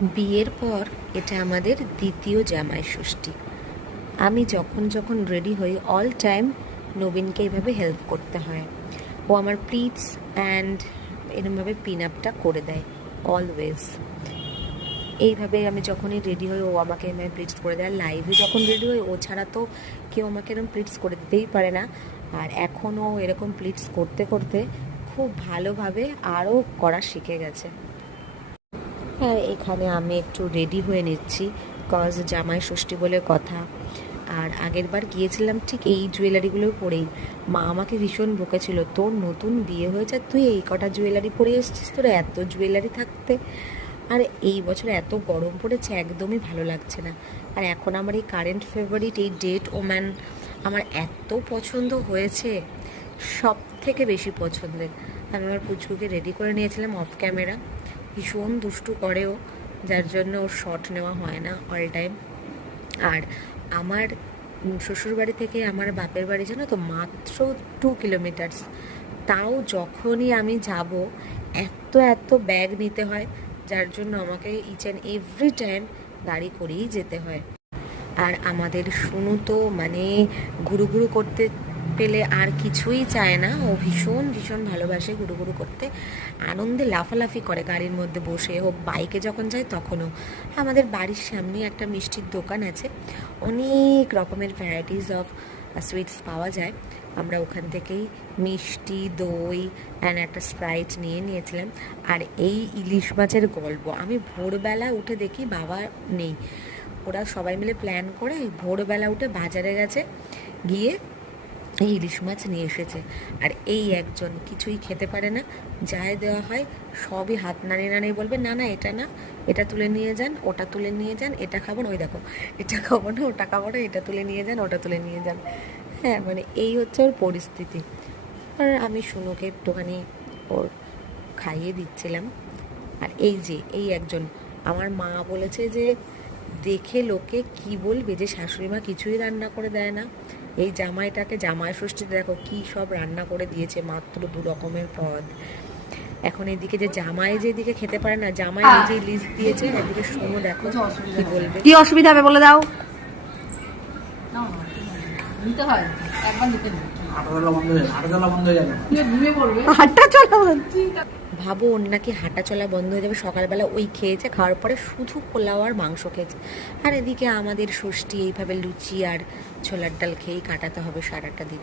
বিয়ের পর এটা আমাদের দ্বিতীয় জামাই ষষ্ঠী। আমি যখন যখন রেডি হই অল টাইম নবীনকে এইভাবে হেল্প করতে হয়। ও আমার প্লিটস অ্যান্ড এরমভাবে পিন আপটা করে দেয় অলওয়েজ। এইভাবে আমি যখনই রেডি হই ও আমাকে এমনি প্লিটস করে দেয়। লাইভে যখন রেডি হই ও ছাড়া তো কেউ আমাকে এরকম প্লিটস করে দিতেই পারে না। আর এখনও এরকম প্লিটস করতে করতে খুব ভালোভাবে আরও করা শিখে গেছে। হ্যাঁ, এখানে আমি একটু রেডি হয়ে নিচ্ছি, কজ জামাই ষষ্ঠী বলে কথা। আর আগের বার গিয়েছিলাম ঠিক এই জুয়েলারিগুলো পরেই। মা আমাকে ভীষণ বকেছিল, তোর নতুন বিয়ে হয়েছে, তুই এই কটা জুয়েলারি পরে এসেছিস, তোর এত জুয়েলারি থাকতে। আর এই বছর এত গরম পড়েছে, একদমই ভালো লাগছে না। আর এখন আমার এই কারেন্ট ফেভারিট এই ডেট ওম্যান আমার এত পছন্দ হয়েছে, সব থেকে বেশি পছন্দের। আমি আমার পুচকুকে রেডি করে নিয়েছিলাম অফ ক্যামেরা। ভীষণ দুষ্টু করেও, যার জন্য ওর শট নেওয়া হয় না অল টাইম। আর আমার শ্বশুরবাড়ি থেকে আমার বাপের বাড়ি জানো তো মাত্র 2 কিলোমিটার্স। তাও যখনই আমি যাব এত এত ব্যাগ নিতে হয়, যার জন্য আমাকে ইচ অ্যান্ড এভরি টাইম গাড়ি করেই যেতে হয়। আর আমাদের শুনু তো মানে ঘুরু ঘুরু করতে পেলে আর কিছুই চায় না। ও ভীষণ ভীষণ ভালোবাসে ঘুরু ঘুরু করতে, আনন্দে লাফালাফি করে গাড়ির মধ্যে বসে হোক, বাইকে যখন যায় তখনও। আমাদের বাড়ির সামনে একটা মিষ্টির দোকান আছে, অনেক রকমের ভ্যারাইটিস অফ সুইটস পাওয়া যায়। আমরা ওখান থেকেই মিষ্টি, দই অ্যান্ড একটা স্প্রাইট নিয়েছিলাম। আর এই ইলিশ মাছের গল্প, আমি ভোরবেলা উঠে দেখি বাবা নেই। ওরা সবাই মিলে প্ল্যান করে ভোরবেলা উঠে বাজারে গেছে, গিয়ে এই ইলিশ মাছ নিয়ে এসেছে। আর এই একজন কিছুই খেতে পারে না, যাই দেওয়া হয় সবই হাত নাড়িয়ে নাড়িয়ে বলবে, না না এটা না, এটা তুলে নিয়ে যান, ওটা তুলে নিয়ে যান, এটা খাবো না, ওই দেখো এটা খাবো না, ওটা খাবো না, এটা তুলে নিয়ে যান, ওটা তুলে নিয়ে যান। হ্যাঁ, মানে এই হচ্ছে ওর পরিস্থিতি। আর আমি শুনুকে একটুখানি ওর খাইয়ে দিচ্ছিলাম। আর এই একজন, আমার মা বলেছে যে দেখে লোকে কি বলবে যে শাশুড়ি মা কিছুই রান্না করে দেয় না। এই জামাইটাকে জামাই ষষ্ঠীতে দেখো কি সব রান্না করে দিয়েছে, মাত্র 2 রকমের পদ। এখন এদিকে যে জামাই যেদিকে খেতে পারে না, জামাই নিজেই লিস্ট দিয়েছে, এদিকে শোনো দেখো কি বলবে। কি অসুবিধা হবে বলে দাও। হাঁটা চলা ভাবো ওর নাকি হাঁটা চলা বন্ধ হয়ে যাবে। সকালবেলা ওই খেয়েছে, খাওয়ার পরে শুধু পোলাও আর মাংস খেয়েছে। আর এদিকে আমাদের ষষ্ঠী এইভাবে লুচি আর ছোলার ডাল খেয়েই কাটাতে হবে সারাটা দিন।